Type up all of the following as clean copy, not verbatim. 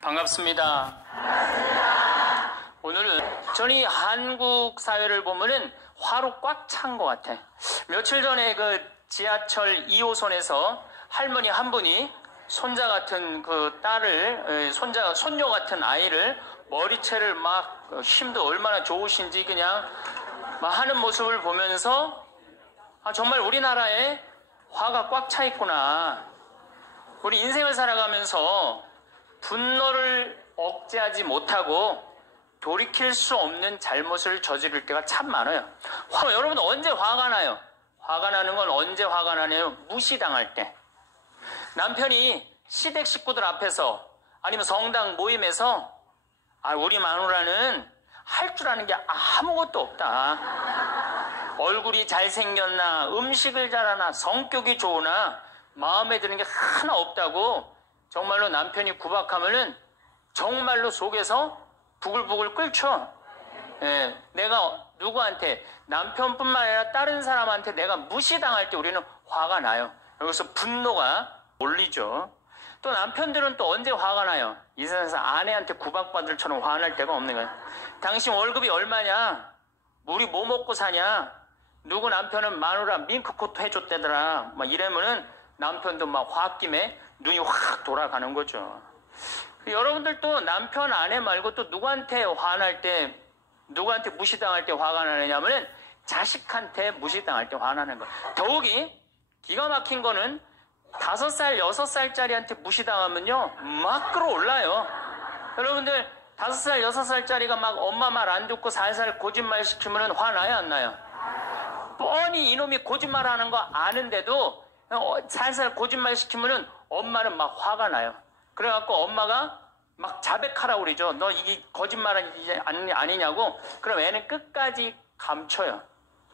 반갑습니다. 오늘은 저는 한국 사회를 보면은 화로 꽉 찬 것 같아. 며칠 전에 그 지하철 2호선에서 할머니 한 분이 손자 같은 그 딸을, 손녀 같은 아이를 머리채를 막 힘도 얼마나 좋으신지 그냥 막 하는 모습을 보면서 정말 우리나라에 화가 꽉 차 있구나. 우리 인생을 살아가면서 분노를 억제하지 못하고 돌이킬 수 없는 잘못을 저지를 때가 참 많아요. 여러분 언제 화가 나요? 화가 나는 건 언제 화가 나냐면 무시당할 때. 남편이 시댁 식구들 앞에서 아니면 성당 모임에서 우리 마누라는 할 줄 아는 게 아무것도 없다. 얼굴이 잘생겼나, 음식을 잘하나, 성격이 좋으나 마음에 드는 게 하나 없다고 정말로 남편이 구박하면은 정말로 속에서 부글부글 끓죠. 예, 내가 누구한테, 남편뿐만 아니라 다른 사람한테 내가 무시당할 때 우리는 화가 나요. 여기서 분노가 올리죠. 또 남편들은 또 언제 화가 나요? 이 세상에서 아내한테 구박받을 처럼 화날 때가 없는 거예요. 당신 월급이 얼마냐? 우리 뭐 먹고 사냐? 누구 남편은 마누라 밍크코트 해줬대더라. 막 이러면은 남편도 막 홧김에 눈이 확 돌아가는 거죠. 여러분들도 남편, 아내 말고 또 누구한테 화날 때, 누구한테 무시당할 때 화가 나느냐면은 자식한테 무시당할 때 화나는 거예요. 더욱이 기가 막힌 거는 5살, 6살짜리한테 무시당하면요 막 끌어올라요. 여러분들 5살, 6살짜리가 막 엄마 말 안 듣고 살살 거짓말 시키면은 화나요, 안 나요? 뻔히 이놈이 거짓말하는 거 아는데도 살살 거짓말 시키면은 엄마는 막 화가 나요. 그래갖고 엄마가 막 자백하라고 그러죠. 너 이게 거짓말이 아니냐고. 그럼 애는 끝까지 감춰요.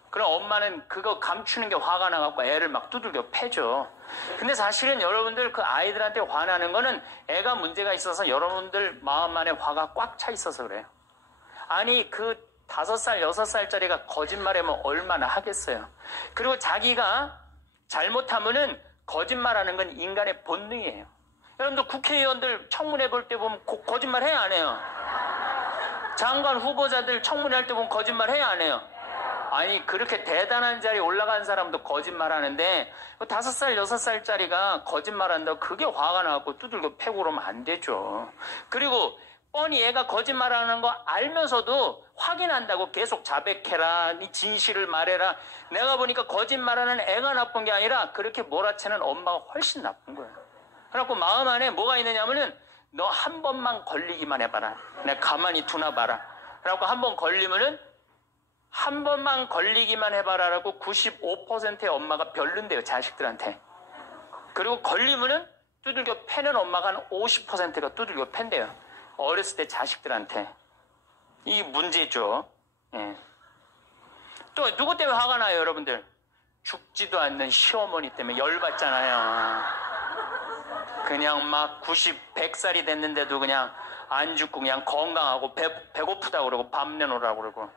그럼 엄마는 그거 감추는 게 화가 나갖고 애를 막 두들겨 패죠. 근데 사실은 여러분들 그 아이들한테 화나는 거는 애가 문제가 있어서 여러분들 마음 안에 화가 꽉 차 있어서 그래요. 아니 그 5살, 6살짜리가 거짓말하면 얼마나 하겠어요. 그리고 자기가 잘못하면은 거짓말하는 건 인간의 본능이에요. 여러분들 국회의원들 청문회 볼 때 보면 거짓말 해야 안 해요? 장관 후보자들 청문회 할 때 보면 거짓말 해야 안 해요? 아니 그렇게 대단한 자리에 올라간 사람도 거짓말 하는데 5살, 6살짜리가 거짓말한다고 그게 화가 나고 두들겨 패고 그러면 안 되죠. 그리고 뻔히 얘가 거짓말하는 거 알면서도 확인한다고 계속 자백해라, 네 진실을 말해라. 내가 보니까 거짓말하는 애가 나쁜 게 아니라 그렇게 몰아치는 엄마가 훨씬 나쁜 거예요. 그래갖고 마음 안에 뭐가 있느냐면은 너 한 번만 걸리기만 해봐라. 내가 가만히 두나 봐라. 그래갖고 한 번 걸리면은 한 번만 걸리기만 해봐라라고 95%의 엄마가 별론데요, 자식들한테. 그리고 걸리면은 두들겨 패는 엄마가 한 50%가 두들겨 팬대요. 어렸을 때 자식들한테. 이게 문제죠. 예. 또 누구 때문에 화가 나요, 여러분들? 죽지도 않는 시어머니 때문에 열받잖아요. 그냥 막 90, 100살이 됐는데도 그냥 안 죽고 그냥 건강하고 배고프다고 그러고 밥 내놓으라고 그러고.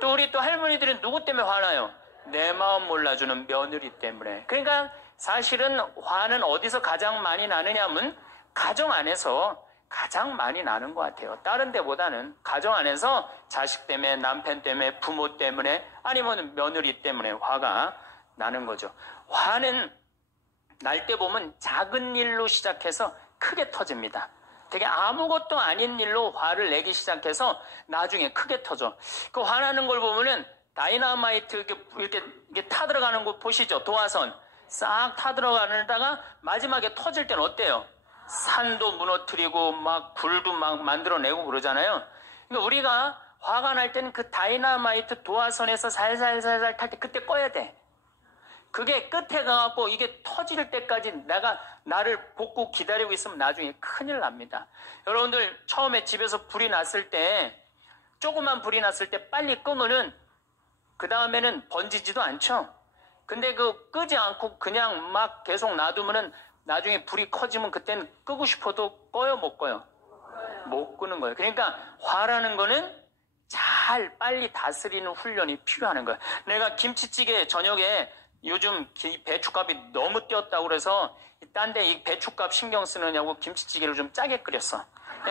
또 우리 또 할머니들은 누구 때문에 화나요? 내 마음 몰라주는 며느리 때문에. 그러니까 사실은 화는 어디서 가장 많이 나느냐면 가정 안에서 가장 많이 나는 것 같아요. 다른 데보다는 가정 안에서 자식 때문에, 남편 때문에, 부모 때문에, 아니면 며느리 때문에 화가 나는 거죠. 화는 날 때 보면 작은 일로 시작해서 크게 터집니다. 되게 아무것도 아닌 일로 화를 내기 시작해서 나중에 크게 터져. 그 화나는 걸 보면은 다이너마이트 이렇게 타들어가는 거 보시죠? 도화선 싹 타들어가다가 마지막에 터질 때는 어때요? 산도 무너뜨리고 막 불도 막 만들어내고 그러잖아요. 그러니까 우리가 화가 날 때는 그 다이너마이트 도화선에서 살살살살 탈 때 그때 꺼야 돼. 그게 끝에 가갖고 이게 터질 때까지 나를 복고 기다리고 있으면 나중에 큰일 납니다. 여러분들 처음에 집에서 불이 났을 때, 조그만 불이 났을 때 빨리 끄면은 그 다음에는 번지지도 않죠. 근데 그 끄지 않고 그냥 막 계속 놔두면은 나중에 불이 커지면 그때는 끄고 싶어도 꺼요, 못 꺼요? 못 끄는 거예요. 그러니까 화라는 거는 잘 빨리 다스리는 훈련이 필요한 거예요. 내가 김치찌개 저녁에 요즘 배추값이 너무 뛰었다고 그래서 딴 데 이 배추값 신경 쓰느냐고 김치찌개를 좀 짜게 끓였어.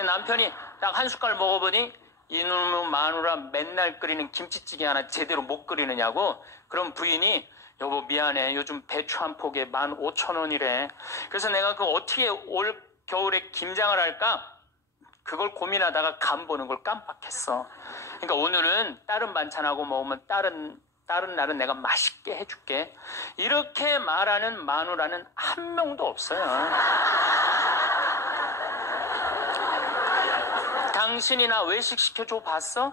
남편이 딱 한 숟갈 먹어보니 이놈의 마누라 맨날 끓이는 김치찌개 하나 제대로 못 끓이느냐고. 그럼 부인이 여보 미안해 요즘 배추 한 포기에 15,000원이래. 그래서 내가 그 어떻게 올 겨울에 김장을 할까 그걸 고민하다가 간 보는 걸 깜빡했어. 그러니까 오늘은 다른 반찬하고 먹으면 다른 날은 내가 맛있게 해줄게. 이렇게 말하는 마누라는 한 명도 없어요. 당신이나 외식 시켜줘 봤어?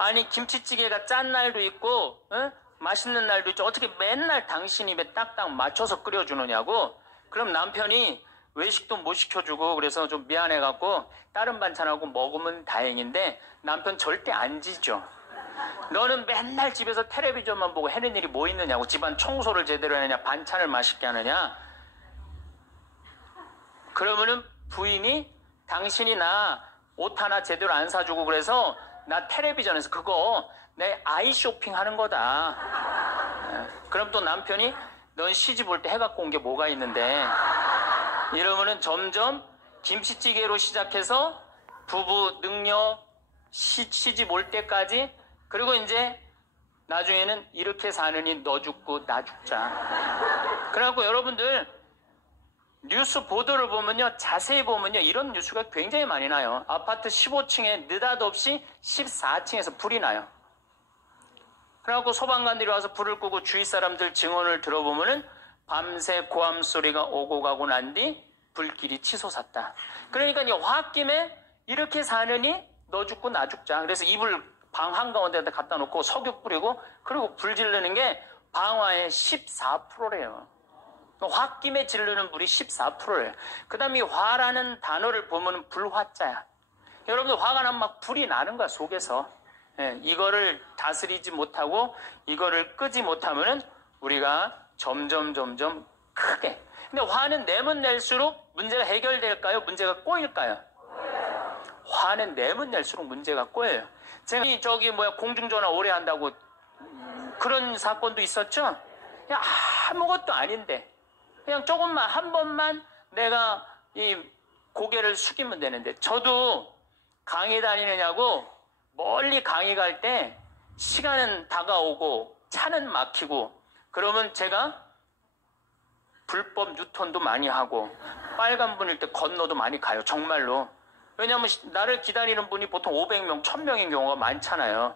아니 김치찌개가 짠 날도 있고 맛있는 날도 있죠. 어떻게 맨날 당신 입에 딱딱 맞춰서 끓여주느냐고. 그럼 남편이 외식도 못 시켜주고 그래서 좀 미안해갖고 다른 반찬하고 먹으면 다행인데 남편 절대 안 지죠. 너는 맨날 집에서 텔레비전만 보고 해는 일이 뭐 있느냐고. 집안 청소를 제대로 하느냐 반찬을 맛있게 하느냐. 그러면은 부인이 당신이 나 옷 하나 제대로 안 사주고 그래서 나 텔레비전에서 그거 내 아이 쇼핑 하는 거다. 그럼 또 남편이 넌 시집 올 때 해갖고 온 게 뭐가 있는데. 이러면은 점점 김치찌개로 시작해서 부부 능력 시집 올 때까지, 그리고 이제 나중에는 이렇게 사느니 너 죽고 나 죽자. 그래갖고 여러분들 뉴스 보도를 보면요, 자세히 보면요, 이런 뉴스가 굉장히 많이 나요. 아파트 15층에 느닷없이 14층에서 불이 나요. 그래갖고 소방관들이 와서 불을 끄고 주위 사람들 증언을 들어보면은 밤새 고함 소리가 오고 가고 난 뒤 불길이 치솟았다. 그러니까 이 홧김에 이렇게 사느니 너 죽고 나 죽자. 그래서 이불 방 한가운데다 갖다 놓고 석유 뿌리고 그리고 불 지르는 게 방화의 14%래요. 홧김에 지르는 불이 14%예요. 그 다음에 이 화라는 단어를 보면 불화자야. 여러분들 화가 나면 막 불이 나는 거야, 속에서. 이거를 다스리지 못하고 이거를 끄지 못하면은 우리가 점점 크게. 근데 화는 내면 낼수록 문제가 해결될까요? 문제가 꼬일까요? 화는 내면 낼수록 문제가 꼬여요. 제가 공중전화 오래 한다고 그런 사건도 있었죠? 그냥 아무것도 아닌데 그냥 조금만 한 번만 내가 이 고개를 숙이면 되는데, 저도 강의 다니느냐고 멀리 강의 갈 때 시간은 다가오고 차는 막히고 그러면 제가 불법 유턴도 많이 하고 빨간불일 때 건너도 많이 가요. 정말로. 왜냐하면 나를 기다리는 분이 보통 500명, 1000명인 경우가 많잖아요.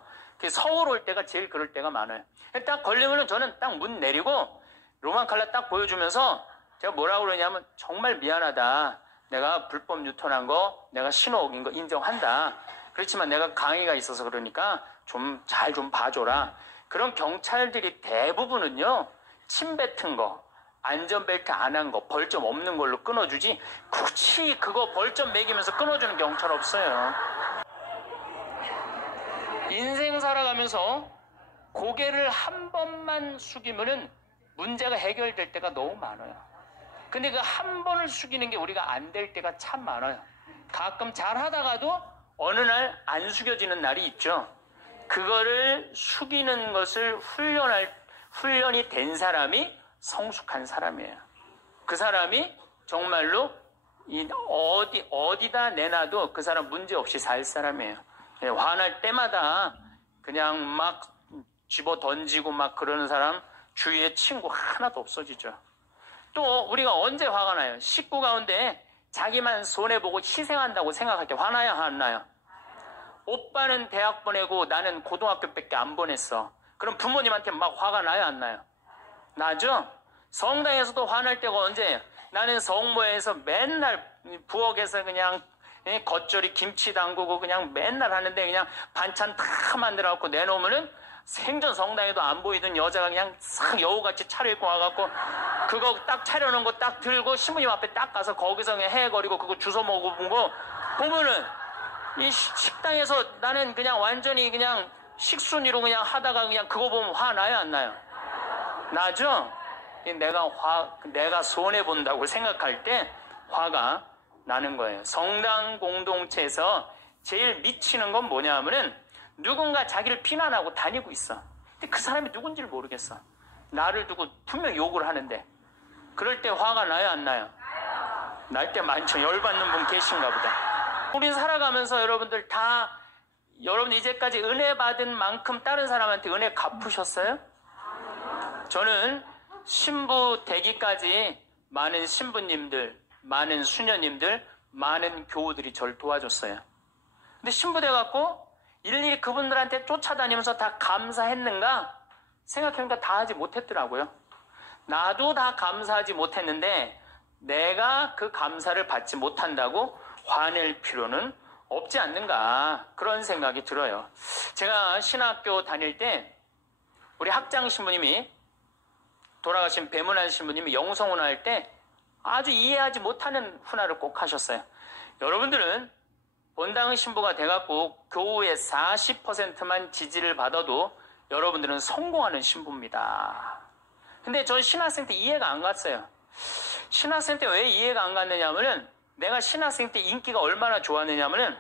서울 올 때가 제일 그럴 때가 많아요. 딱 걸리면은 저는 딱 문 내리고 로만 칼라 딱 보여주면서 제가 뭐라고 그러냐면 정말 미안하다. 내가 불법 유턴한 거 내가 신호 어긴 거 인정한다. 그렇지만 내가 강의가 있어서 그러니까 좀 잘 좀 봐줘라. 그런 경찰들이 대부분은요, 침 뱉은 거, 안전벨트 안 한 거, 벌점 없는 걸로 끊어주지 굳이 그거 벌점 매기면서 끊어주는 경찰 없어요. 인생 살아가면서 고개를 한 번만 숙이면은 문제가 해결될 때가 너무 많아요. 근데 그 한 번을 숙이는 게 우리가 안 될 때가 참 많아요. 가끔 잘 하다가도 어느 날 안 숙여지는 날이 있죠. 그거를 숙이는 것을 훈련이 된 사람이 성숙한 사람이에요. 그 사람이 정말로 어디다 내놔도 그 사람 문제 없이 살 사람이에요. 화날 때마다 그냥 막 집어 던지고 막 그러는 사람 주위에 친구 하나도 없어지죠. 또 우리가 언제 화가 나요? 식구 가운데 자기만 손해보고 희생한다고 생각할 때 화나요? 안 나요? 오빠는 대학 보내고 나는 고등학교밖에 안 보냈어. 그럼 부모님한테 막 화가 나요? 안 나요? 나죠? 성당에서도 화날 때가 언제예요? 나는 성모에서 맨날 부엌에서 그냥 겉절이 김치 담그고 그냥 맨날 하는데 그냥 반찬 다 만들어갖고 내놓으면은 생전 성당에도 안 보이던 여자가 그냥 싹 여우같이 차려입고 와갖고 그거 딱 차려놓은 거 딱 들고 신부님 앞에 딱 가서 거기서 그냥 헤거리고 그거 주워 먹어본 거 보면은 이 식당에서 나는 그냥 완전히 그냥 식순이로 그냥 하다가 그냥 그거 보면 화 나요? 안 나요? 나죠? 내가 손해본다고 생각할 때 화가 나는 거예요. 성당 공동체에서 제일 미치는 건 뭐냐 하면은 누군가 자기를 비난하고 다니고 있어. 근데 그 사람이 누군지를 모르겠어. 나를 두고 분명 욕을 하는데 그럴 때 화가 나요? 안 나요? 날 때 많죠. 열받는 분 계신가 보다. 우리 살아가면서 여러분들 다 여러분 이제까지 은혜 받은 만큼 다른 사람한테 은혜 갚으셨어요? 저는 신부 되기까지 많은 신부님들, 많은 수녀님들, 많은 교우들이 저를 도와줬어요. 근데 신부 돼갖고 일일이 그분들한테 쫓아다니면서 다 감사했는가? 생각해보니까 다 하지 못했더라고요. 나도 다 감사하지 못했는데 내가 그 감사를 받지 못한다고 화낼 필요는 없지 않는가, 그런 생각이 들어요. 제가 신학교 다닐 때 우리 학장 신부님이, 돌아가신 배문환 신부님이 영성훈화 할 때 아주 이해하지 못하는 훈화를 꼭 하셨어요. 여러분들은 본당 신부가 돼갖고 교우의 40%만 지지를 받아도 여러분들은 성공하는 신부입니다. 근데 전 신학생 때 이해가 안 갔어요. 신학생 때 왜 이해가 안 갔느냐면은, 내가 신학생 때 인기가 얼마나 좋았느냐면은,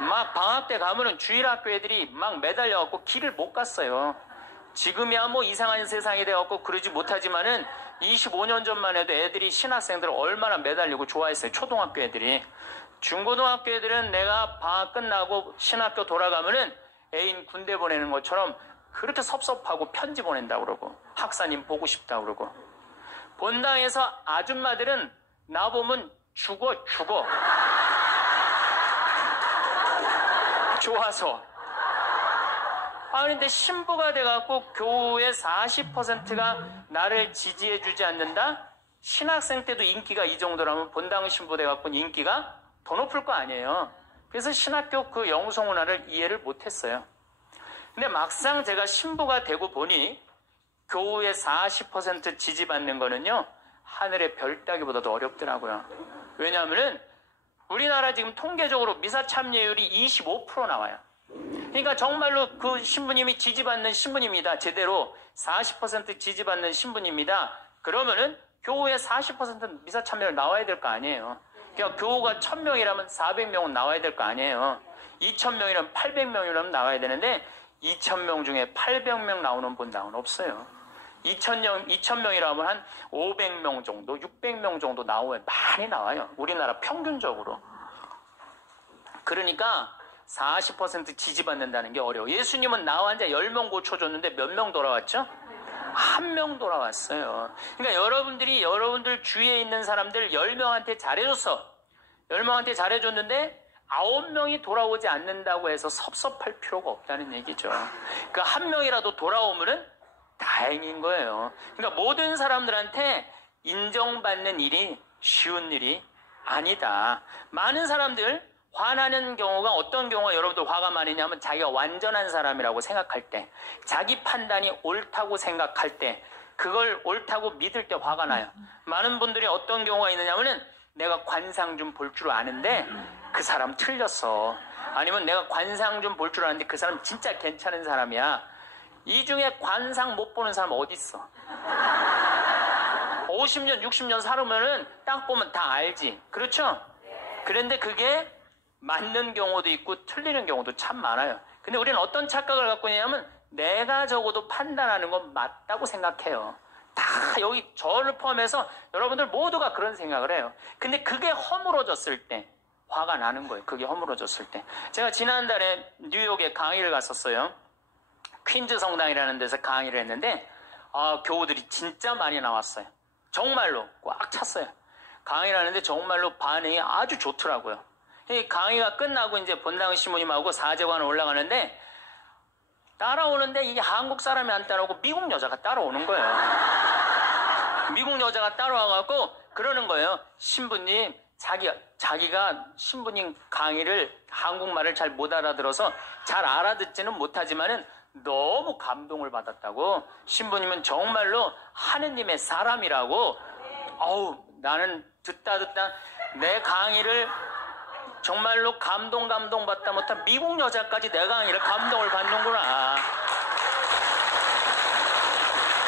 막 방학 때 가면은 주일학교 애들이 막 매달려갖고 길을 못 갔어요. 지금이야 뭐 이상한 세상이 돼갖고 그러지 못하지만은 25년 전만 해도 애들이 신학생들을 얼마나 매달리고 좋아했어요. 초등학교 애들이. 중고등학교 애들은 내가 방학 끝나고 신학교 돌아가면은 애인 군대 보내는 것처럼 그렇게 섭섭하고 편지 보낸다고 그러고, 학사님 보고 싶다고 그러고. 본당에서 아줌마들은 나보면 죽어. 좋아서. 그런데 신부가 돼갖고 교우의 40%가 나를 지지해주지 않는다? 신학생 때도 인기가 이 정도라면 본당 신부 돼갖고 인기가 더 높을 거 아니에요. 그래서 신학교 그 영성훈화를 이해를 못했어요. 근데 막상 제가 신부가 되고 보니 교우의 40% 지지받는 거는요, 하늘의 별 따기보다도 어렵더라고요. 왜냐하면은 우리나라 지금 통계적으로 미사 참여율이 25% 나와요. 그러니까 정말로 그 신부님이 지지받는 신부님이다, 제대로 40% 지지받는 신부님이다, 그러면은 교우의 40% 미사 참여율 나와야 될 거 아니에요. 그러니까 교우가 1000명이라면 400명은 나와야 될 거 아니에요. 2000명이라면 800명이라면 나와야 되는데 2000명 중에 800명 나오는 본당은 없어요. 2000명이라면 한 500명 정도, 600명 정도 나와요. 많이 나와요. 우리나라 평균적으로. 그러니까 40% 지지받는다는 게 어려워. 예수님은 나 환자 10명 고쳐줬는데 몇 명 돌아왔죠? 1명 돌아왔어요. 그러니까 여러분들이 여러분들 주위에 있는 사람들 10명한테 잘해줬어. 10명한테 잘해줬는데 9명이 돌아오지 않는다고 해서 섭섭할 필요가 없다는 얘기죠. 그 1명이라도 돌아오면은 다행인 거예요. 그러니까 모든 사람들한테 인정받는 일이 쉬운 일이 아니다. 많은 사람들 화나는 경우가, 어떤 경우가 여러분들 화가 많으냐면 자기가 완전한 사람이라고 생각할 때, 자기 판단이 옳다고 생각할 때, 그걸 옳다고 믿을 때 화가 나요. 많은 분들이 어떤 경우가 있느냐면은 내가 관상 좀 볼 줄 아는데 그 사람 틀렸어. 아니면 내가 관상 좀 볼 줄 아는데 그 사람 진짜 괜찮은 사람이야. 이 중에 관상 못 보는 사람 어디 있어? 50년, 60년 살으면은 딱 보면 다 알지. 그렇죠? 그런데 그게 맞는 경우도 있고 틀리는 경우도 참 많아요. 근데 우리는 어떤 착각을 갖고 있냐면 내가 적어도 판단하는 건 맞다고 생각해요. 다 여기 저를 포함해서 여러분들 모두가 그런 생각을 해요. 근데 그게 허물어졌을 때 화가 나는 거예요. 그게 허물어졌을 때. 제가 지난달에 뉴욕에 강의를 갔었어요. 퀸즈 성당이라는 데서 강의를 했는데 교우들이 진짜 많이 나왔어요. 정말로 꽉 찼어요. 강의를 하는데 정말로 반응이 아주 좋더라고요. 이 강의가 끝나고 이제 본당 신부님하고 사제관을 올라가는데 따라오는데 이게 한국 사람이 안 따라오고 미국 여자가 따라오는 거예요. 미국 여자가 따라와갖고 그러는 거예요. 신부님, 자기가 신부님 강의를 한국말을 잘 못 알아들어서 잘 알아듣지는 못하지만은 너무 감동을 받았다고. 신부님은 정말로 하느님의 사람이라고. 나는 듣다 내 강의를 정말로 감동받다 못한 미국 여자까지 내 강의를 감동을 받는구나.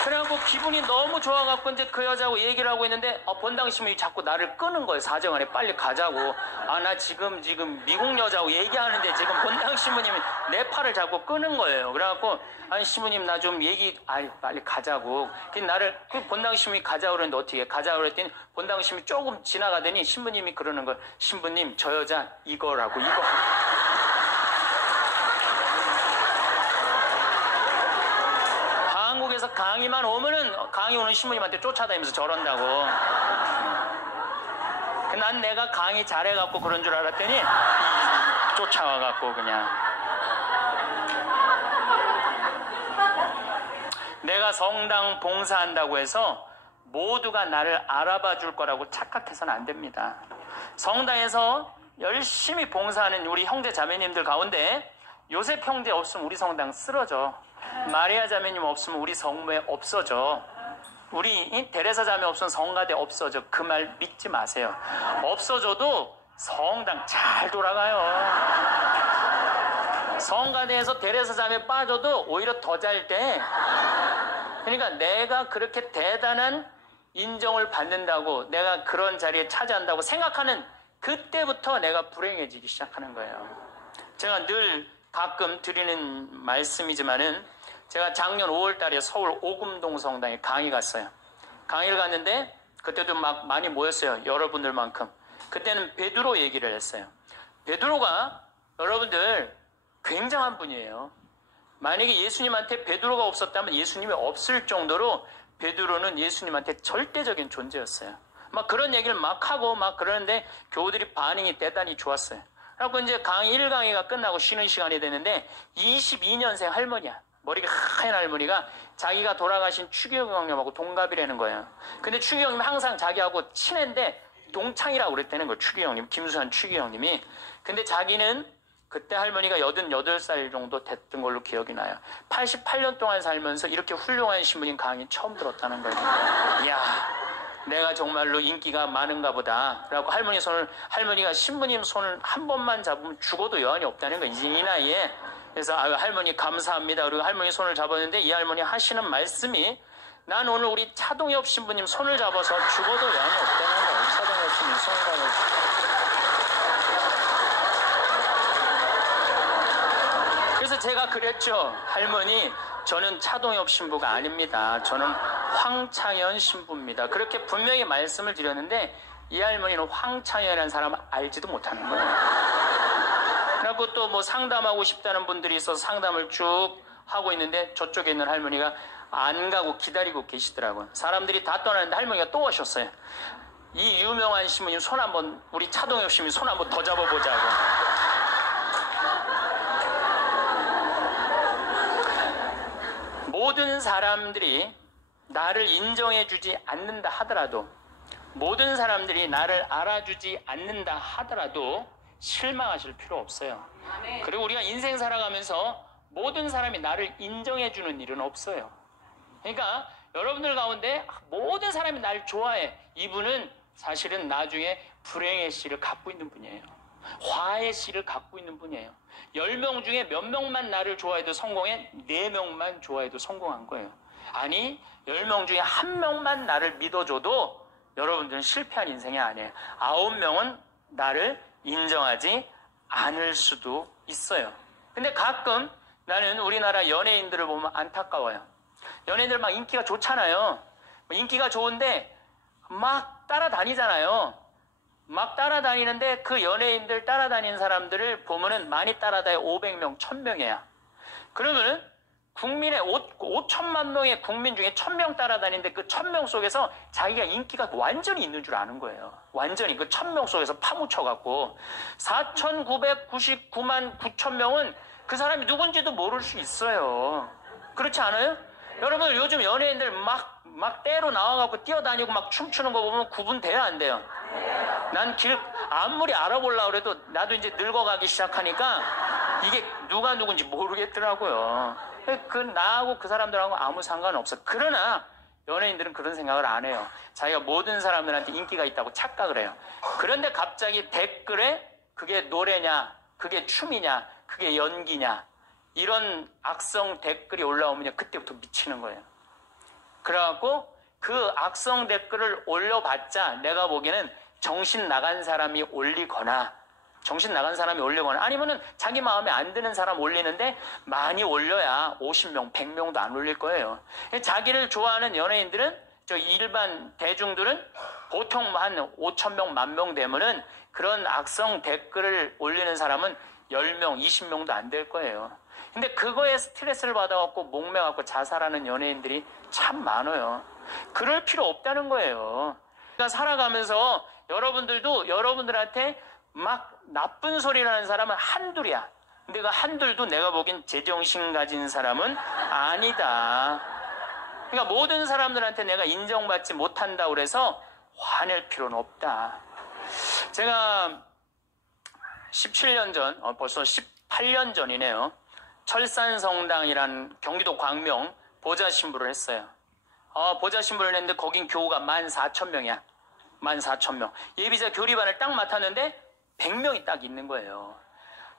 그래 그래갖고 기분이 너무 좋아갖고 이제 그 여자하고 얘기를 하고 있는데 본당 신부님이 자꾸 나를 끄는 거예요. 사정안에 빨리 가자고. 나 지금 미국 여자하고 얘기하는데 지금 본당 신부님이 내 팔을 자꾸 끄는 거예요. 그래갖고 아니 신부님 나 좀 빨리 가자고. 나를 본당 신부님이 가자고 그러는데 어떻게 가자고 그랬더니 본당 신부님이 조금 지나가더니 신부님이 그러는 거예요. 신부님 저 여자 이거라고 이거. 한국에서 강의만 오면은 강의 오는 신부님한테 쫓아다니면서 저런다고. 난 내가 강의 잘해갖고 그런 줄 알았더니 쫓아와갖고 그냥. 내가 성당 봉사한다고 해서 모두가 나를 알아봐 줄 거라고 착각해서는 안 됩니다. 성당에서 열심히 봉사하는 우리 형제 자매님들 가운데 요셉 형제 없으면 우리 성당 쓰러져. 마리아 자매님 없으면 우리 성모에 없어져. 우리 데레사 자매 없으면 성가대 없어져. 그 말 믿지 마세요. 없어져도 성당 잘 돌아가요. 성가대에서 데레사 자매 빠져도 오히려 더 잘 돼. 그러니까 내가 그렇게 대단한 인정을 받는다고 내가 그런 자리에 차지한다고 생각하는 그때부터 내가 불행해지기 시작하는 거예요. 제가 늘 가끔 드리는 말씀이지만은 제가 작년 5월 달에 서울 오금동 성당에 강의 갔어요. 강의를 갔는데 그때도 막 많이 모였어요. 여러분들만큼. 그때는 베드로 얘기를 했어요. 베드로가 여러분들 굉장한 분이에요. 만약에 예수님한테 베드로가 없었다면 예수님이 없을 정도로 베드로는 예수님한테 절대적인 존재였어요. 막 그런 얘기를 막 하고 막 그러는데 교우들이 반응이 대단히 좋았어요. 그래서 이제 강의 1강의가 끝나고 쉬는 시간이 되는데 22년생 할머니야. 머리가 하얀 할머니가 자기가 돌아가신 추기영 형님하고 동갑이라는 거예요. 근데 추기영 형님 항상 자기하고 친한데 동창이라고 그랬다는 거예요. 추기영 형님, 김수환 추기영 형님이. 근데 자기는 그때 할머니가 88살 정도 됐던 걸로 기억이 나요. 88년 동안 살면서 이렇게 훌륭한 신부님 강의 처음 들었다는 거예요. 이야, 내가 정말로 인기가 많은가 보다. 그래갖고 할머니가 신부님 손을 한 번만 잡으면 죽어도 여한이 없다는 거예요. 이제 이 나이에. 그래서 할머니 감사합니다. 그리고 할머니 손을 잡았는데 이 할머니 하시는 말씀이 난 오늘 우리 차동엽 신부님 손을 잡아서 죽어도 여한이 없다는 거예요. 차동엽 신부님 손을 잡아서. 그래서 제가 그랬죠. 할머니 저는 차동엽 신부가 아닙니다. 저는 황창현 신부입니다. 그렇게 분명히 말씀을 드렸는데 이 할머니는 황창현이라는 사람을 알지도 못하는 거예요. 그리고 또 뭐 상담하고 싶다는 분들이 있어서 상담을 쭉 하고 있는데 저쪽에 있는 할머니가 안 가고 기다리고 계시더라고요. 사람들이 다 떠나는데 할머니가 또 오셨어요. 이 유명한 신부님 손 한번 우리 차동엽 신부님 손 한번 더 잡아보자고. 모든 사람들이 나를 인정해주지 않는다 하더라도 모든 사람들이 나를 알아주지 않는다 하더라도 실망하실 필요 없어요. 그리고 우리가 인생 살아가면서 모든 사람이 나를 인정해주는 일은 없어요. 그러니까 여러분들 가운데 모든 사람이 나를 좋아해. 이분은 사실은 나중에 불행의 씨를 갖고 있는 분이에요. 화의 씨를 갖고 있는 분이에요. 10명 중에 몇 명만 나를 좋아해도 성공해? 4명만 좋아해도 성공한 거예요. 아니 10명 중에 1명만 나를 믿어줘도 여러분들은 실패한 인생이 아니에요. 9명은 나를 인정하지 않을 수도 있어요. 근데 가끔 나는 우리나라 연예인들을 보면 안타까워요. 연예인들 막 인기가 좋잖아요. 인기가 좋은데 막 따라다니잖아요. 막 따라다니는데 그 연예인들 따라다니는 사람들을 보면은 많이 따라다녀 500명, 1000명이야. 그러면은 국민의 5천만 명의 국민 중에 1000명 따라다니는데 그 1000명 속에서 자기가 인기가 완전히 있는 줄 아는 거예요. 완전히 그 1000명 속에서 파묻혀갖고 4999만 9천명은 그 사람이 누군지도 모를 수 있어요. 그렇지 않아요? 여러분 요즘 연예인들 막 때로 나와갖고 뛰어다니고 막 춤추는 거 보면 구분돼요, 안 돼요? 난 아무리 알아보려고 그래도 나도 이제 늙어가기 시작하니까 이게 누가 누군지 모르겠더라고요. 나하고 그 사람들하고 아무 상관없어. 그러나 연예인들은 그런 생각을 안 해요. 자기가 모든 사람들한테 인기가 있다고 착각을 해요. 그런데 갑자기 댓글에 그게 노래냐, 그게 춤이냐, 그게 연기냐 이런 악성 댓글이 올라오면 그때부터 미치는 거예요. 그래갖고 그 악성 댓글을 올려봤자 내가 보기에는 정신 나간 사람이 올리거나 아니면은 자기 마음에 안 드는 사람 올리는데 많이 올려야 50명, 100명도 안 올릴 거예요. 자기를 좋아하는 연예인들은, 저 일반 대중들은 보통 한 5,000명, 10,000명 되면은 그런 악성 댓글을 올리는 사람은 10명, 20명도 안 될 거예요. 근데 그거에 스트레스를 받아갖고 목매갖고 자살하는 연예인들이 참 많아요. 그럴 필요 없다는 거예요. 그러니까 살아가면서 여러분들도 여러분들한테 막 나쁜 소리를 하는 사람은 한둘이야. 근데 그 한둘도 내가 보기엔 제정신 가진 사람은 아니다. 그러니까 모든 사람들한테 내가 인정받지 못한다고 그래서 화낼 필요는 없다. 제가 17년 전, 벌써 18년 전이네요. 철산성당이란 경기도 광명 보좌 신부를 했어요. 보좌 신부를 했는데 거긴 교우가 14,000명이야. 14,000명. 예비자 교리반을 딱 맡았는데 100명이 딱 있는 거예요.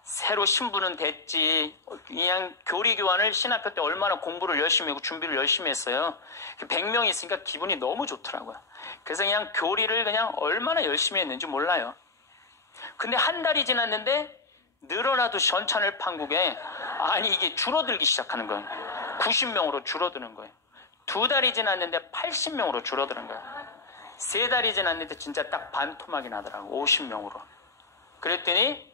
새로 신부는 됐지. 그냥 교리 교환을 신학교 때 얼마나 공부를 열심히 하고 준비를 열심히 했어요. 100명이 있으니까 기분이 너무 좋더라고요. 그래서 그냥 교리를 그냥 얼마나 열심히 했는지 몰라요. 근데 한 달이 지났는데 늘어나도 전찬을 판국에 아니 이게 줄어들기 시작하는 거예요. 90명으로 줄어드는 거예요. 2달이 지났는데 80명으로 줄어드는 거예요. 3달이 지났는데 진짜 딱 반토막이 나더라고. 50명으로. 그랬더니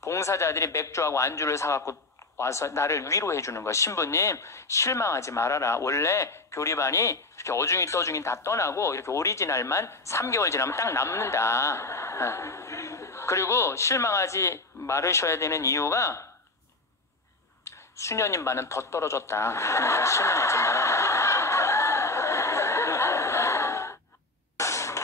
봉사자들이 맥주하고 안주를 사갖고 와서 나를 위로해 주는 거야. 신부님 실망하지 말아라. 원래 교리반이 이렇게 어중이 떠중이 다 떠나고 이렇게 오리지널만 3개월 지나면 딱 남는다. 그리고 실망하지 말으셔야 되는 이유가 수녀님 반은 더 떨어졌다. 그러니까 실망하지 말아라.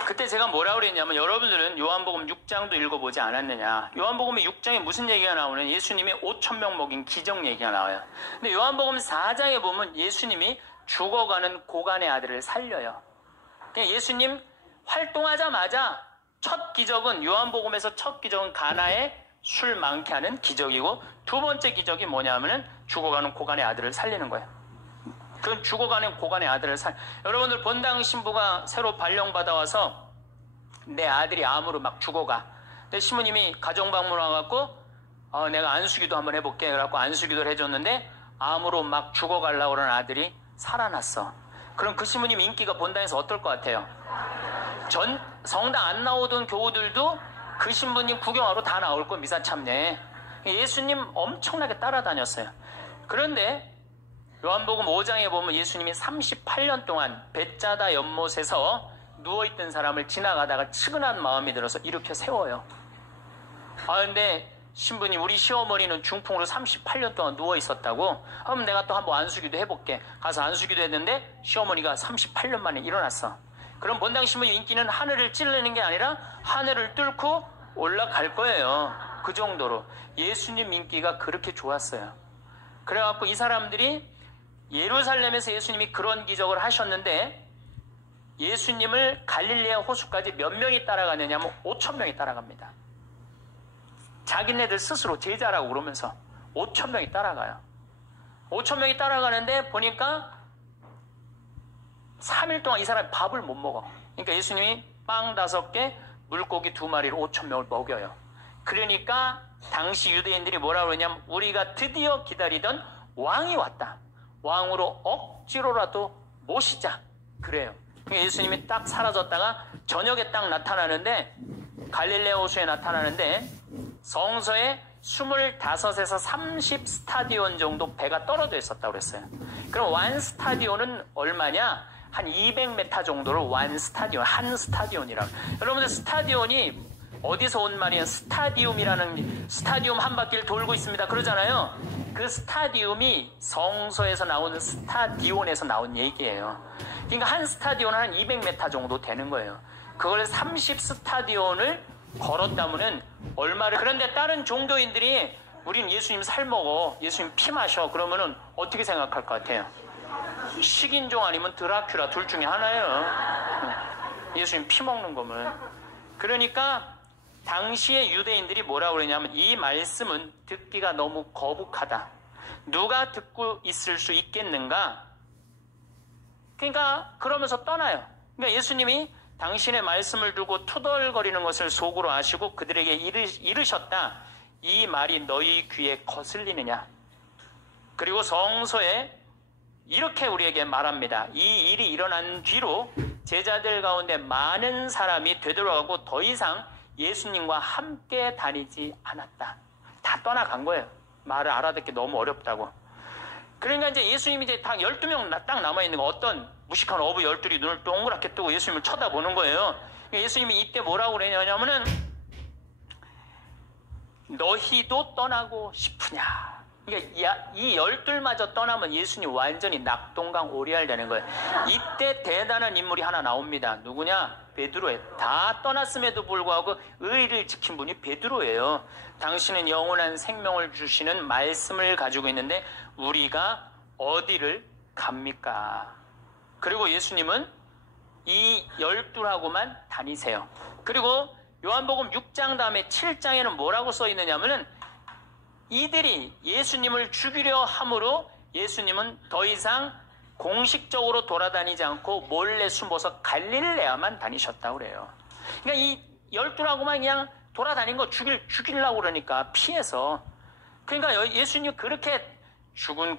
그때 제가 뭐라 그랬냐면 여러분들은 요한복음 6장도 읽어보지 않았느냐. 요한복음 6장에 무슨 얘기가 나오는 예수님이 5,000명 먹인 기적 얘기가 나와요. 근데 요한복음 4장에 보면 예수님이 죽어가는 고간의 아들을 살려요. 그냥 예수님 활동하자마자 첫 기적은 요한복음에서 첫 기적은 가나에 술 많게 하는 기적이고 두 번째 기적이 뭐냐면은 죽어가는 고간의 아들을 살리는 거예요. 그 죽어가는 고간의 아들을 여러분들 본당 신부가 새로 발령받아 와서 내 아들이 암으로 막 죽어가. 근데 신부님이 가정방문 와갖고 내가 안수기도 한번 해볼게. 그래갖고 안수기도를 해줬는데 암으로 막 죽어가려고 그러는 아들이 살아났어. 그럼 그 신부님 인기가 본당에서 어떨 것 같아요? 성당 안 나오던 교우들도 그 신부님 구경하러 다 나올 거 미사 참네. 예수님 엄청나게 따라다녔어요. 그런데 요한복음 5장에 보면 예수님이 38년 동안 벳자다 연못에서 누워있던 사람을 지나가다가 측은한 마음이 들어서 일으켜 세워요. 근데 신부님 우리 시어머니는 중풍으로 38년 동안 누워있었다고? 그럼 내가 또 한번 안수기도 해볼게. 가서 안수기도 했는데 시어머니가 38년 만에 일어났어. 그럼 본당 신부님 인기는 하늘을 찌르는 게 아니라 하늘을 뚫고 올라갈 거예요. 그 정도로 예수님 인기가 그렇게 좋았어요. 그래갖고 이 사람들이 예루살렘에서 예수님이 그런 기적을 하셨는데 예수님을 갈릴리아 호수까지 몇 명이 따라가느냐 하면 5,000명이 따라갑니다. 자기네들 스스로 제자라고 그러면서 5,000명이 따라가요. 5,000명이 따라가는데 보니까 3일 동안 이 사람이 밥을 못 먹어. 그러니까 예수님이 빵 5개, 물고기 2마리로 5,000명을 먹여요. 그러니까 당시 유대인들이 뭐라 그러냐면 우리가 드디어 기다리던 왕이 왔다. 왕으로 억지로라도 모시자. 그래요. 그러니까 예수님이 딱 사라졌다가 저녁에 딱 나타나는데 갈릴레아 호수에 나타나는데 성서에 25에서 30 스타디온 정도 배가 떨어져 있었다고 그랬어요. 그럼 완 스타디온은 얼마냐? 한 200m 정도를 완 스타디온, 한 스타디온이라고. 여러분들 스타디온이 어디서 온 말이에요? 스타디움 한 바퀴를 돌고 있습니다. 그러잖아요. 그 스타디움이 성서에서 나오는 스타디온에서 나온 얘기예요. 그러니까 한 스타디온은 한 200m 정도 되는 거예요. 그걸 30 스타디온을 걸었다면은 얼마를. 그런데 다른 종교인들이 우린 예수님 살 먹어, 예수님 피 마셔 그러면은 어떻게 생각할 것 같아요? 식인종 아니면 드라큘라 둘 중에 하나예요. 예수님 피 먹는 거면. 그러니까 당시의 유대인들이 뭐라고 그러냐면 이 말씀은 듣기가 너무 거북하다. 누가 듣고 있을 수 있겠는가? 그러니까 그러면서 떠나요. 그러니까 예수님이 당신의 말씀을 두고 투덜거리는 것을 속으로 아시고 그들에게 이르셨다. 이 말이 너희 귀에 거슬리느냐. 그리고 성서에 이렇게 우리에게 말합니다. 이 일이 일어난 뒤로 제자들 가운데 많은 사람이 되돌아가고 더 이상 예수님과 함께 다니지 않았다. 다 떠나간 거예요. 말을 알아듣기 너무 어렵다고. 그러니까 이제 예수님이 이제 딱 12명 딱 남아있는 거, 어떤 무식한 어부 12이 눈을 동그랗게 뜨고 예수님을 쳐다보는 거예요. 예수님이 이때 뭐라고 그러냐면은 너희도 떠나고 싶으냐. 그러니까 이 12마저 떠나면 예수님 완전히 낙동강 오리알 되는 거예요. 이때 대단한 인물이 하나 나옵니다. 누구냐? 베드로예요. 다 떠났음에도 불구하고 의를 지킨 분이 베드로예요. 당신은 영원한 생명을 주시는 말씀을 가지고 있는데 우리가 어디를 갑니까? 그리고 예수님은 이 12하고만 다니세요. 그리고 요한복음 6장 다음에 7장에는 뭐라고 써 있느냐면은 이들이 예수님을 죽이려 함으로 예수님은 더 이상 공식적으로 돌아다니지 않고 몰래 숨어서 갈릴레아만 다니셨다고 그래요. 그러니까 이 12하고만 그냥 돌아다닌 거 죽이려고 그러니까 피해서. 그러니까 예수님 그렇게 죽어가는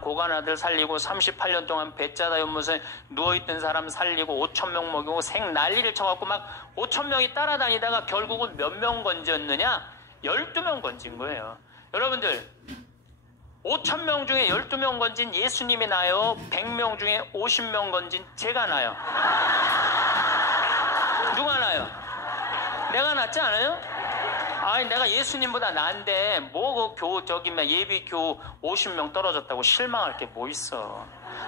고간 아들 살리고 38년 동안 배짜다 연못에 누워있던 사람 살리고 5,000명 먹이고 생 난리를 쳐갖고 막 5,000명이 따라다니다가 결국은 몇 명 건졌느냐? 12명 건진 거예요. 여러분들 5,000명 중에 12명 건진 예수님이 나요? 100명 중에 50명 건진 제가 나요? 누가 나요? 내가 낫지 않아요? 아니 내가 예수님보다 나은데 뭐 예비 교우 50명 떨어졌다고 실망할 게 뭐 있어.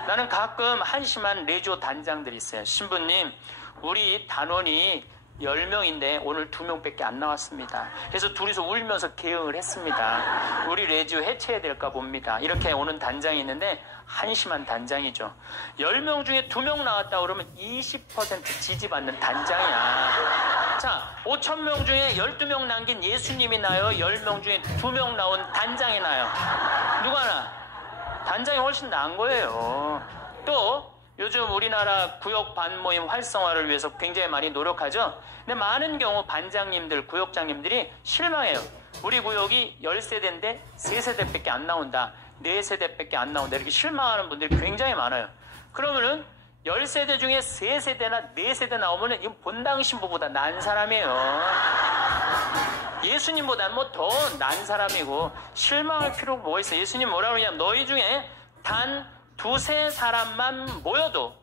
나는 가끔 한심한 레지오 단장들이 있어요. 신부님 우리 단원이 10명인데 오늘 2명밖에 안 나왔습니다. 그래서 둘이서 울면서 개응을 했습니다. 우리 레지오 해체해야 될까 봅니다. 이렇게 오는 단장이 있는데 한심한 단장이죠. 10명 중에 2명 나왔다 그러면 20% 지지받는 단장이야. 자, 5,000명 중에 12명 남긴 예수님이 나요? 10명 중에 2명 나온 단장이 나요? 누가 나? 단장이 훨씬 나은 거예요. 또 요즘 우리나라 구역 반모임 활성화를 위해서 굉장히 많이 노력하죠. 근데 많은 경우 반장님들, 구역장님들이 실망해요. 우리 구역이 10세대인데 3세대밖에 안 나온다. 4세대밖에 안 나온다. 이렇게 실망하는 분들이 굉장히 많아요. 그러면은 10세대 중에 3세대나 4세대 나오면은 이건 본당 신부보다 난 사람이에요. 예수님보다 뭐 더 난 사람이고 실망할 필요가 뭐가 있어. 예수님 뭐라 그러냐면 너희 중에 단 두세 사람만 모여도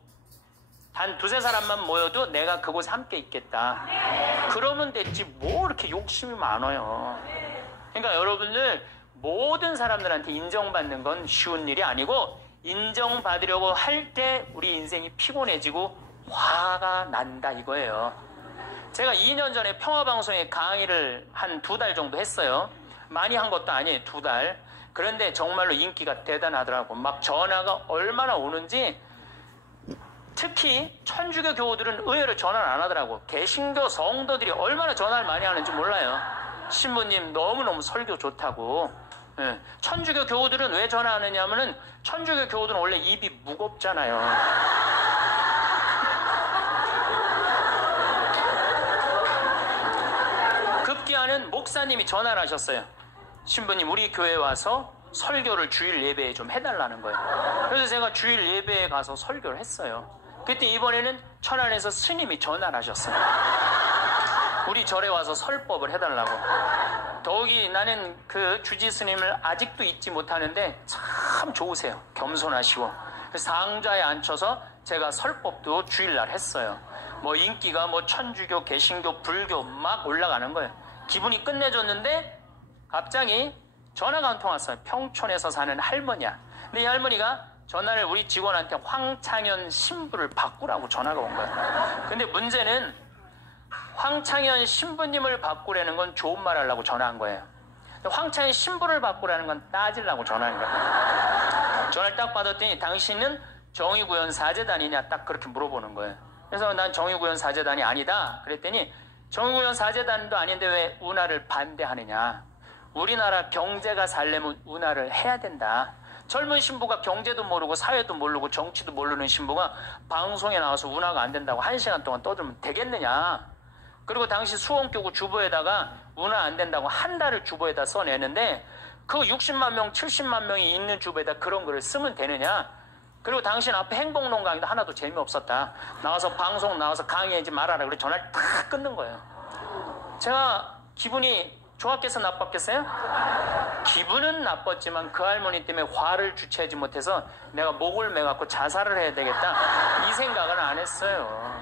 내가 그곳에 함께 있겠다. 그러면 됐지 뭐 이렇게 욕심이 많아요. 그러니까 여러분들 모든 사람들한테 인정받는 건 쉬운 일이 아니고 인정받으려고 할 때 우리 인생이 피곤해지고 화가 난다 이거예요. 제가 2년 전에 평화방송에 강의를 한 2달 정도 했어요. 많이 한 것도 아니에요. 2달. 그런데 정말로 인기가 대단하더라고. 막 전화가 얼마나 오는지. 특히 천주교 교우들은 의외로 전화를 안 하더라고. 개신교 성도들이 얼마나 전화를 많이 하는지 몰라요. 신부님 너무너무 설교 좋다고. 예. 천주교 교우들은 왜 전화하느냐 하면은 천주교 교우들은 원래 입이 무겁잖아요. 급기야는 목사님이 전화를 하셨어요. 신부님 우리 교회에 와서 설교를 주일 예배에 좀 해달라는 거예요. 그래서 제가 주일 예배에 가서 설교를 했어요. 그때 이번에는 천안에서 스님이 전화를 하셨어요. 우리 절에 와서 설법을 해달라고. 더욱이 나는 그 주지 스님을 아직도 잊지 못하는데 참 좋으세요. 겸손하시고. 그래서 상좌에 앉혀서 제가 설법도 주일날 했어요. 뭐 인기가 뭐 천주교, 개신교, 불교 막 올라가는 거예요. 기분이 끝내줬는데 갑자기 전화가 한 통 왔어요. 평촌에서 사는 할머니야. 근데 이 할머니가 전화를 우리 직원한테 황창현 신부를 바꾸라고 전화가 온 거야. 근데 문제는 황창현 신부님을 바꾸라는 건 좋은 말 하려고 전화한 거예요. 황창현 신부를 바꾸라는 건 따지려고 전화한 거야. 전화를 딱 받았더니 당신은 정의구현 사제단이냐 딱 그렇게 물어보는 거예요. 그래서 난 정의구현 사제단이 아니다. 그랬더니 정의구현 사제단도 아닌데 왜 운하를 반대하느냐. 우리나라 경제가 살려면 운하를 해야 된다. 젊은 신부가 경제도 모르고 사회도 모르고 정치도 모르는 신부가 방송에 나와서 운하가 안 된다고 1시간 동안 떠들면 되겠느냐. 그리고 당시 수원교구 주보에다가 운하 안 된다고 한 달을 주보에다 써내는데 그 60만 명 70만 명이 있는 주보에다 그런 글을 쓰면 되느냐. 그리고 당신 앞에 행복론 강의도 하나도 재미없었다. 나와서 방송 나와서 강의하지 말아라. 그래 전화를 탁 끊는 거예요. 제가 기분이 좋았겠어 나빴겠어요? 기분은 나빴지만 그 할머니 때문에 화를 주체하지 못해서 내가 목을 매갖고 자살을 해야 되겠다 이 생각은 안 했어요.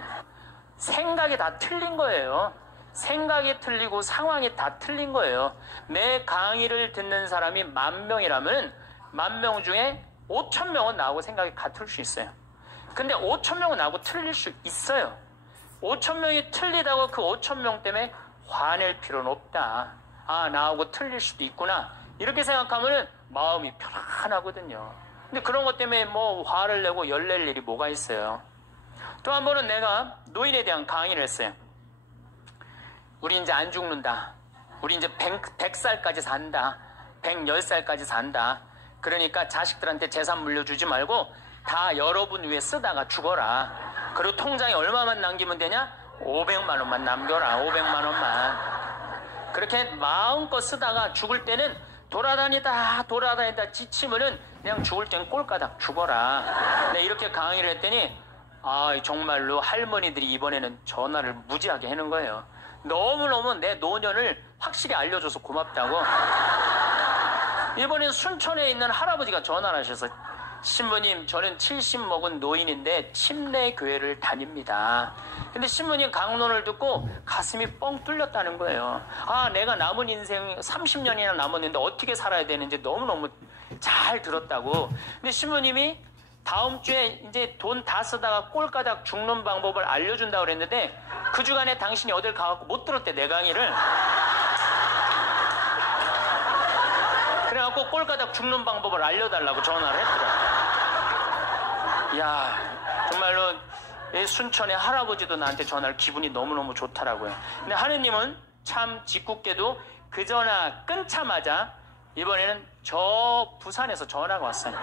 생각이 다 틀린 거예요. 생각이 틀리고 상황이 다 틀린 거예요. 내 강의를 듣는 사람이 10,000명이라면 10,000명 중에 5,000명은 나하고 생각이 같을 수 있어요. 근데 5,000명은 나하고 틀릴 수 있어요. 5,000명이 틀리다고 그 5,000명 때문에 화낼 필요는 없다. 아, 나하고 틀릴 수도 있구나. 이렇게 생각하면 마음이 편안하거든요. 근데 그런 것 때문에 뭐 화를 내고 열낼 일이 뭐가 있어요. 또 한 번은 내가 노인에 대한 강의를 했어요. 우리 이제 안 죽는다. 우리 이제 100살까지 산다. 110살까지 산다. 그러니까 자식들한테 재산 물려주지 말고 다 여러분 위해 쓰다가 죽어라. 그리고 통장에 얼마만 남기면 되냐? 500만 원만 남겨라. 500만 원만. 그렇게 마음껏 쓰다가 죽을 때는 돌아다니다 지치면은 그냥 죽을 땐 꼴까닥 죽어라. 네, 이렇게 강의를 했더니 아, 정말로 할머니들이 이번에는 전화를 무지하게 하는 거예요. 너무너무 내 노년을 확실히 알려줘서 고맙다고. 이번엔 순천에 있는 할아버지가 전화를 하셔서 신부님, 저는 70 먹은 노인인데 침례교회를 다닙니다. 근데 신부님 강론을 듣고 가슴이 뻥 뚫렸다는 거예요. 아, 내가 남은 인생 30년이나 남았는데 어떻게 살아야 되는지 너무너무 잘 들었다고. 근데 신부님이 다음 주에 이제 돈 다 쓰다가 꼴까닥 죽는 방법을 알려준다고 그랬는데 그 주간에 당신이 어딜 가갖고 못 들었대, 내 강의를. 그래갖고 꼴까닥 죽는 방법을 알려달라고 전화를 했더라. 이야, 정말로 순천의 할아버지도 나한테 전화를 기분이 너무너무 좋더라고요. 근데 하느님은 참 짓궂게도 그 전화 끊자마자 이번에는 저 부산에서 전화가 왔어요.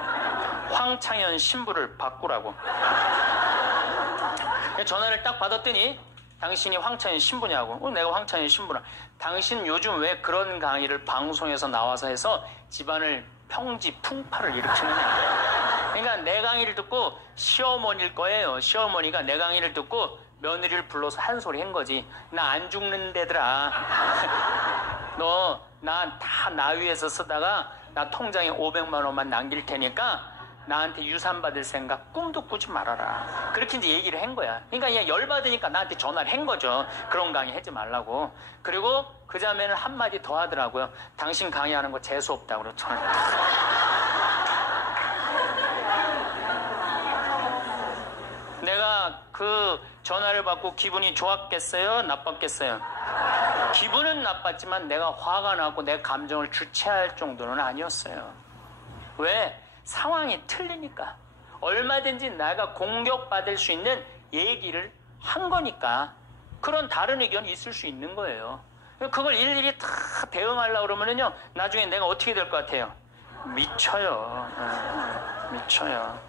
황창현 신부를 바꾸라고. 전화를 딱 받았더니 당신이 황창현 신부냐고. 내가 황창현 신부라. 당신 요즘 왜 그런 강의를 방송에서 나와서 해서 집안을 평지 풍파를 일으키느냐. 그러니까 내 강의를 듣고 시어머니일 거예요. 시어머니가 내 강의를 듣고 며느리를 불러서 한 소리 한 거지. 나 안 죽는데더라. 너 나 위에서 쓰다가 나 통장에 500만 원만 남길 테니까 나한테 유산 받을 생각 꿈도 꾸지 말아라. 그렇게 이제 얘기를 한 거야. 그러니까 그냥 열받으니까 나한테 전화를 한 거죠. 그런 강의 하지 말라고. 그리고 그 자매는 한마디 더 하더라고요. 당신 강의하는 거 재수 없다고 그러더라고요. 내가 그 전화를 받고 기분이 좋았겠어요? 나빴겠어요? 기분은 나빴지만 내가 화가 나고 내 감정을 주체할 정도는 아니었어요. 왜? 상황이 틀리니까. 얼마든지 내가 공격받을 수 있는 얘기를 한 거니까. 그런 다른 의견이 있을 수 있는 거예요. 그걸 일일이 다 대응하려고 그러면요 나중에 내가 어떻게 될 것 같아요? 미쳐요. 미쳐요.